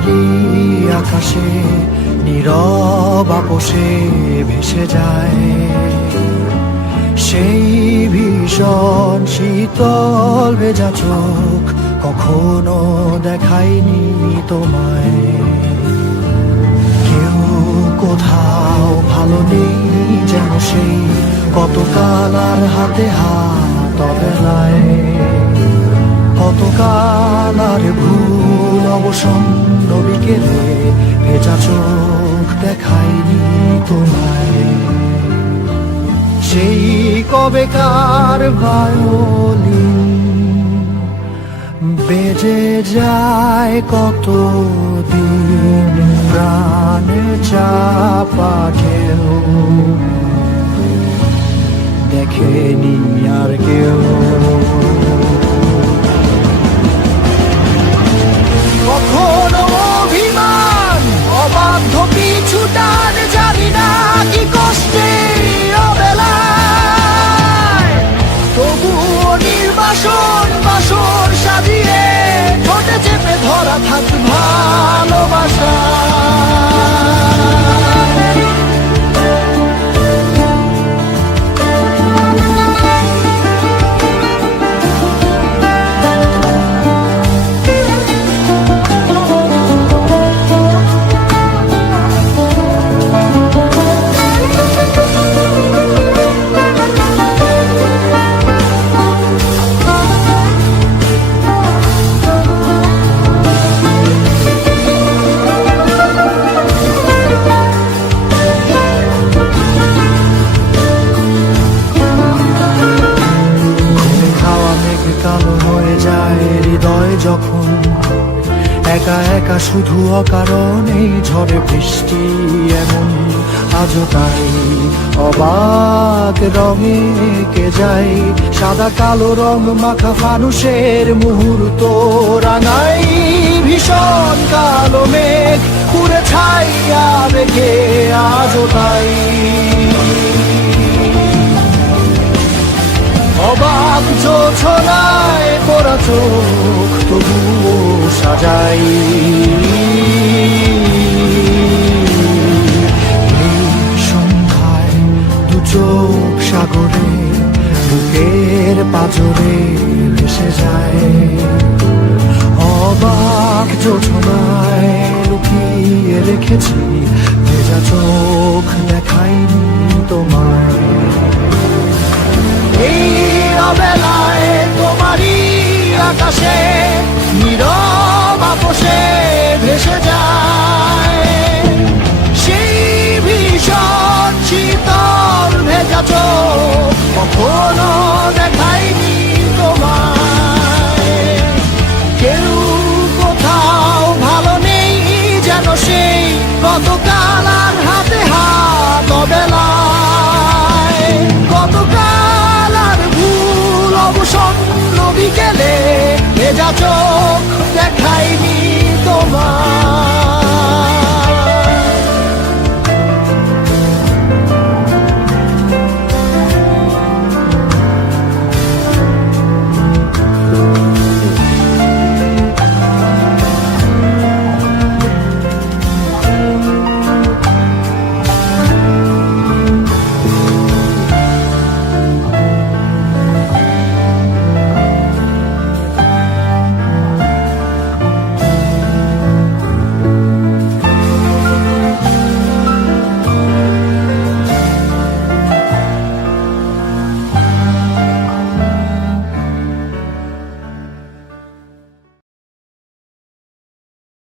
তোমারই আকাশে নীরব আপোষে ভেসে যায় সেই ভীষণ শীতল ভেজা চোখ কখনো দেখায়নি তোমায়। কেউ কোথাও ভালো নেই যেন সেই কতকাল আর হাতে হাত অবেলায়, কতকাল আর ভুল অবসন্ন বিকেলে ভেজা চোখ দেখায়নি তোমায়। সেই কবেকার ভায়োলিন বেজে যায় কতদিন প্রাণে চাপা ঢেউ দেখেনি আর কেউ। কখনো অভিমান অবাধ্য পিছুটান জানি না কি কষ্টে অবেলায়, তবুও নির্বাসন বাসর সাজিয়ে ঠোঁটে চেপে ধরা থাক ভালোবাসা। কালো হয়ে যায় হৃদয় যখন একা একা শুধু অকারণে ঝড়ে বৃষ্টি এমন আজও তাই অবাক রঙে কে যায় সাদা কালো রং মাখা ফানুষের মুহূর্ত রাঙাই ভীষণ কালো মেঘ পুরে ছাইয়া রেখে আজও তাই অবাক জোছনায় পোড়া চোখ তবুও সাজাই। এই সন্ধ্যায় দু চোখ সাগরে বুকের পাঁজরে ভেসে যায়, অবাক জোছনায় লুকিয়ে রেখেছি ভেজা চোখ দেখাইনি তোমায়। এই অবেলায় তোমারই আকাশে নীরব আপোষে ভেসে যায় সেই ভীষণ শীতল ভেজা চোখ কখনো দেখায়নি তোমায়। কেউ কোথাও ভালো নেই যেন সেই কতকাল আর হাতে হাত অবেলায়, কতকাল অবসন্ন বিকেলে ভেজা চোখ